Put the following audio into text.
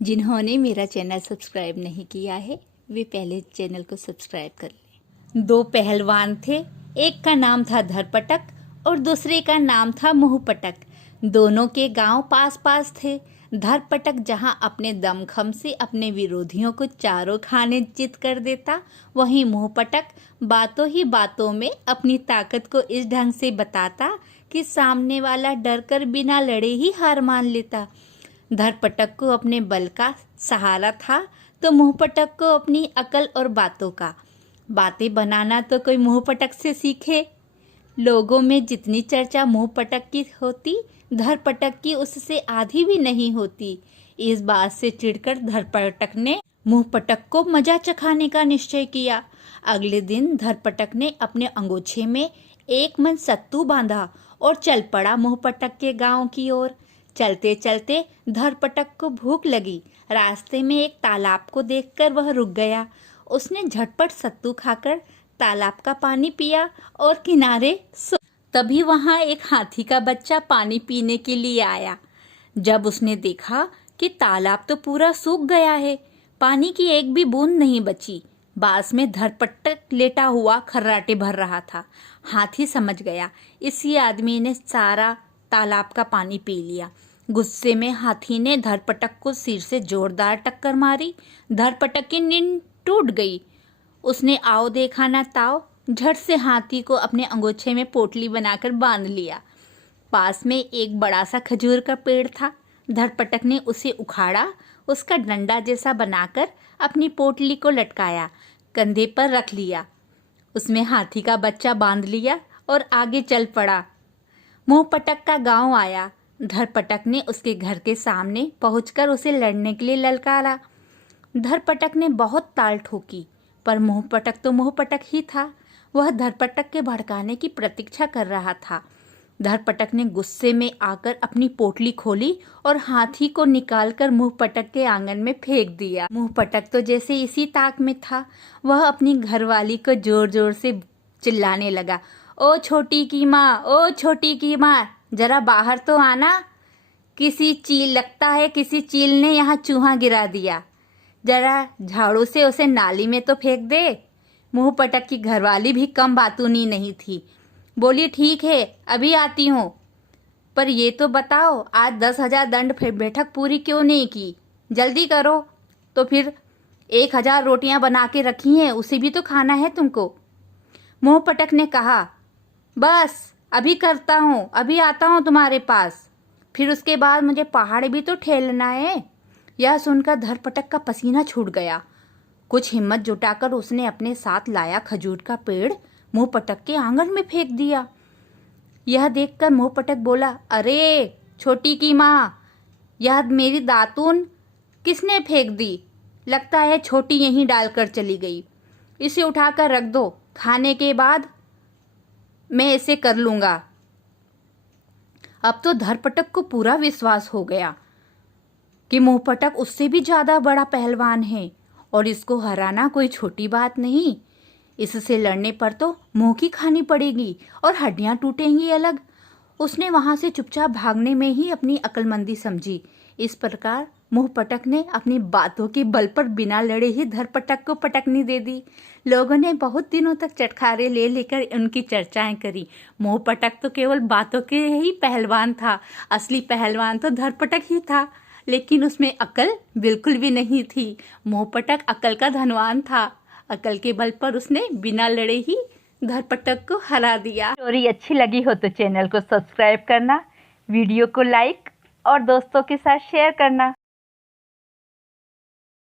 जिन्होंने मेरा channel subscribe नहीं किया है वे पहले चैनल को सब्सक्राइब कर लें। दो पहलवान थे, एक का नाम था धरपटक और दूसरे का नाम था मुंहपटक। दोनों के गांव पास पास थे। धरपटक जहां अपने दमखम से अपने विरोधियों को चारों खाने चित कर देता, वहीं मुंहपटक बातों ही बातों में अपनी ताकत को इस ढंग से बताता कि सामने वाला डरकर बिना लड़े ही हार मान लेता। धरपटक को अपने बल का सहारा था तो मुंहपटक को अपनी अकल और बातों का। बातें बनाना तो कोई मुंहपटक से सीखे। लोगों में जितनी चर्चा मुंहपटक की होती, धरपटक की उससे आधी भी नहीं होती। इस बात से चिढ़कर धरपटक ने मुंहपटक को मजा चखाने का निश्चय किया। अगले दिन धरपटक ने अपने अंगोछे में एक मन सत्तू बांधा और चल पड़ा मुंहपटक के गांव की ओर। चलते चलते धरपटक को भूख लगी। रास्ते में एक तालाब को देखकर वह रुक गया। उसने झटपट सत्तू खाकर तालाब का पानी पिया और किनारे तभी वहां एक हाथी का बच्चा पानी पीने के लिए आया। जब उसने देखा कि तालाब तो पूरा सूख गया है, पानी की एक भी बूंद नहीं बची, बांस में धरपटक लेटा हुआ खर्राटे भर रहा था। हाथी समझ गया इसी आदमी ने सारा तालाब का पानी पी लिया। गुस्से में हाथी ने धरपटक को सिर से जोरदार टक्कर मारी। धरपटक की नींद टूट गई। उसने आओ देखा ना ताओ, झट से हाथी को अपने अंगोछे में पोटली बनाकर बांध लिया। पास में एक बड़ा सा खजूर का पेड़ था। धरपटक ने उसे उखाड़ा, उसका डंडा जैसा बनाकर अपनी पोटली को लटकाया, कंधे पर रख लिया। उसमें हाथी का बच्चा बांध लिया और आगे चल पड़ा। मुंहपटक का गांव आया। धरपटक ने उसके घर के सामने पहुंचकर उसे लड़ने के लिए ललकारा। धरपटक ने बहुत ताल ठोकी, पर मुंहपटक तो मुंहपटक ही था। वह धरपटक के भड़काने की प्रतीक्षा कर रहा था। धरपटक ने गुस्से में आकर अपनी पोटली खोली और हाथी को निकालकर मुंहपटक के आंगन में फेंक दिया। मुंहपटक तो जैसे इसी ताक में था, वह अपनी घरवाली को जोर जोर से चिल्लाने लगा, ओ छोटी की माँ, ओ छोटी की माँ, जरा बाहर तो आना। लगता है किसी चील ने यहाँ चूहा गिरा दिया, जरा झाड़ू से उसे नाली में तो फेंक दे। मुंहपटक की घरवाली भी कम बातूनी नहीं थी। बोली, ठीक है अभी आती हूँ, पर ये तो बताओ आज 10,000 दंड बैठक पूरी क्यों नहीं की? जल्दी करो। तो फिर 1,000 रोटियां बना के रखी हैं, उसे भी तो खाना है तुमको। मुंहपटक ने कहा, बस अभी करता हूँ, अभी आता हूँ तुम्हारे पास, फिर उसके बाद मुझे पहाड़ भी तो ठेलना है। यह सुनकर धरपटक का पसीना छूट गया। कुछ हिम्मत जुटाकर उसने अपने साथ लाया खजूर का पेड़ मुंहपटक के आंगन में फेंक दिया। यह देखकर मुंहपटक बोला, अरे छोटी की माँ, यह मेरी दातून किसने फेंक दी? लगता है छोटी यहीं डालकर चली गई। इसे उठाकर रख दो, खाने के बाद मैं इसे कर लूंगा। अब तो धरपटक को पूरा विश्वास हो गया कि मुंहपटक उससे भी ज्यादा बड़ा पहलवान है और इसको हराना कोई छोटी बात नहीं। इससे लड़ने पर तो मुंह की खानी पड़ेगी और हड्डियां टूटेंगी अलग। उसने वहां से चुपचाप भागने में ही अपनी अक्लमंदी समझी। इस प्रकार मुंहपटक ने अपनी बातों के बल पर बिना लड़े ही धरपटक को पटकनी दे दी। लोगों ने बहुत दिनों तक चटखारे ले लेकर उनकी चर्चाएं करी। मुंहपटक तो केवल बातों के ही पहलवान था, असली पहलवान तो धरपटक ही था, लेकिन उसमें अकल बिल्कुल भी नहीं थी। मुंहपटक अकल का धनवान था। अकल के बल पर उसने बिना लड़े ही धरपटक को हरा दिया। स्टोरी अच्छी लगी हो तो चैनल को सब्सक्राइब करना, वीडियो को लाइक और दोस्तों के साथ शेयर करना।